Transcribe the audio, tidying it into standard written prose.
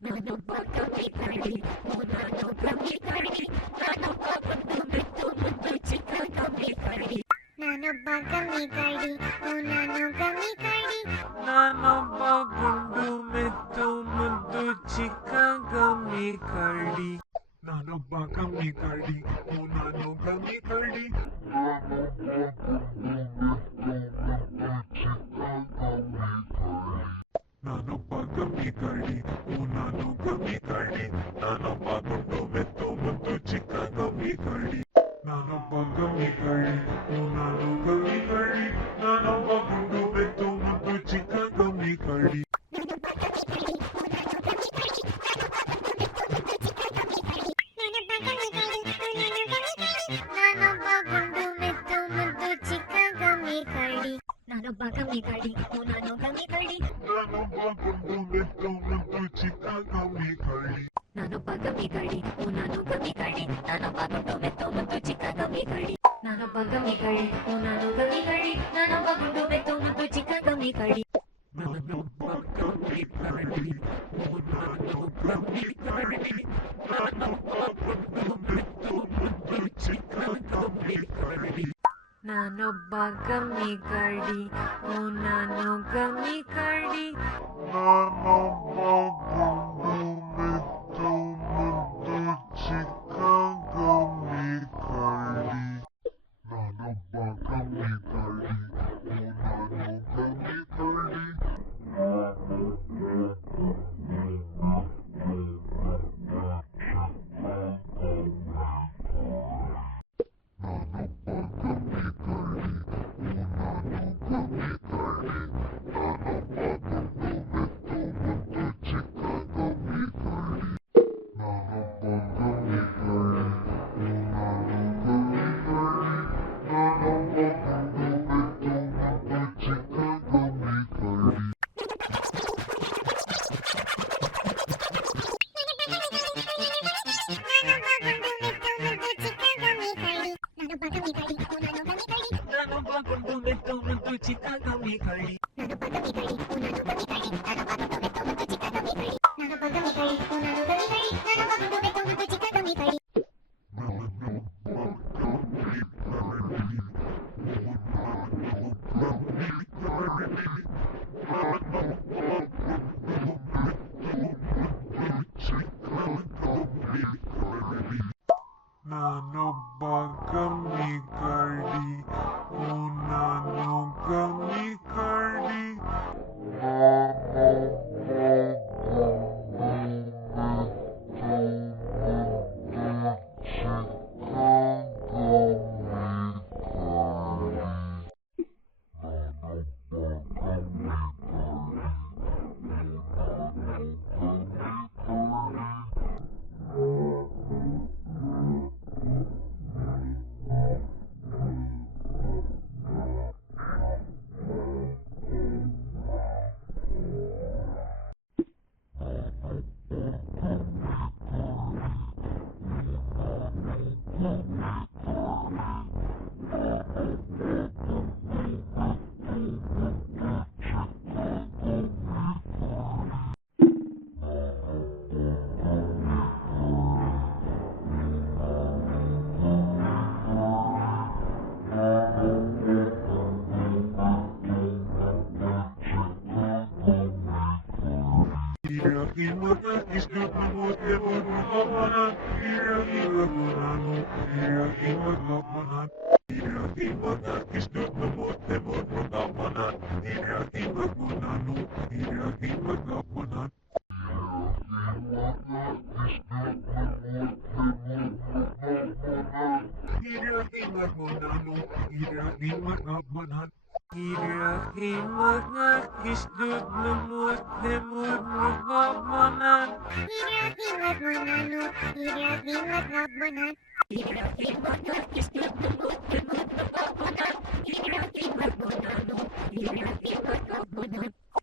ನಾನು ಕಮ್ಮಿ ಕರಡಿ ನಾನು ಕಮ್ಮಿ ಕರಡಿ ನಾನೊಬ್ಬ ಗುಂಡು ಮೆಟ್ಟು ಮುದ್ದು ಚಿಕ್ಕ ಕಮ್ಮಿ ಕರಡಿ ನಾನೊಬ್ಬ ಕಮ್ಮಿ ಕರಡಿ ನಾನು ಕಮ್ಮಿ ಕರಡಿ ನಾನೊಬ್ಬ ಗುಂಡು ಮೆತ್ತು ಮುದ್ದು ಚಿಕ್ಕ ಕಮ್ಮಿ ಕರಡಿ ನಾನೊಬ್ಬ ಕಮ್ಮಿ ಕರಡಿ ನಾನು ಕಮ್ಮಿ ಕರಡಿ ನಾನೊಬ್ಬ ಕಮ್ಮಿ ಕರಡಿ ನಾನು ಕಮ್ಮಿ ಕರಡಿ ನಾನೊಬ್ಬ ಗುಂಡು ಮೆತ್ತು ಮುದ್ದು ಚಿಕ್ಕ ಕಮ್ಮಿ ಕರಡಿ ನಾನೊಬ್ಬ ಕಮ್ಮಿ ಕರಡಿ ನಾನು ಕಮ್ಮಿ ಕರಡಿ ನಾನೊಬ್ಬ ಗುಂಡು ಮೆತ್ತು ಮುದ್ದು ಚಿಕ್ಕ ಕಮ್ಮಿ ಕರಡಿ ನಾನೊಬ್ಬ ಕಮ್ಮಿ ಕರಡಿ ನಾನು ಕಮ್ಮಿ ಕರಡಿ ನಾನೊಬ್ಬ ಗುಂಡು ಮೆತ್ತು ಮುದ್ದು ಚಿಕ್ಕ ಕಮ್ಮಿ ಕರಡಿ ನಾನೊಬ್ಬ ಕಮ್ಮಿ ಕರಡಿ ನಾನು ಕಮ್ಮಿ ಕರಡಿ ನಾನೊಬ್ಬ ಗುಂಡು ಮೆತ್ತು ಮುದ್ದು ಚಿಕ್ಕ ಕಮ್ಮಿ ಕರಡಿ ನಾನೊಬ್ಬ ಕಮ್ಮಿ ಕರಡಿ ನಾನು ಕಮ್ಮಿ ಕರಡಿ ನಾನೊಬ್ಬ ಗುಂಡು ಮೆತ್ತು ಮುದ್ದು ಚಿಕ್ಕ ಕಮ್ಮಿ ಕರಡಿ ನಾನೊಬ್ಬ ಕಮ್ಮಿ ಕರಡಿ ನಾನು ಕಮ್ಮಿ ಕರಡಿ ನಾನೊಬ್ಬ ಗುಂಡು ಮೆತ್ತು ಮುದ್ದು ಚಿಕ್ಕ ಕಮ್ಮಿ ಕರಡಿ ನಾನೊಬ್ಬ ಕಮ್ಮಿ ಕರಡಿ ನಾನು ಕಮ್ಮಿ ಕರಡಿ ನಾನೊಬ್ಬ ಗುಂಡು ಮೆತ್ತು ಮುದ್ದು ಚಿಕ್ಕ ಕಮ್ಮಿ ಕರಡಿ ನಾನೊಬ್ಬ ಕಮ್ಮಿ ಕರಡಿ ನಾನು ಕಮ್ಮಿ ಕರಡಿ ನಾನೊಬ್ಬ ಗುಂಡು ಮೆತ್ತು ಮುದ್ದು ಚಿಕ್ಕ ಕಮ್ಮಿ ಕರಡಿ ನಾನೊಬ್ಬ ಕಮ್ಮಿ ಕರಡಿ ನಾನು ಕಮ್ಮಿ ಕರಡಿ Himag na isdod lumot lemod magbabanan Himag mo nano himag magbanan Himag na isdod lumot lemod magbabanan Himag mo nano himag magbanan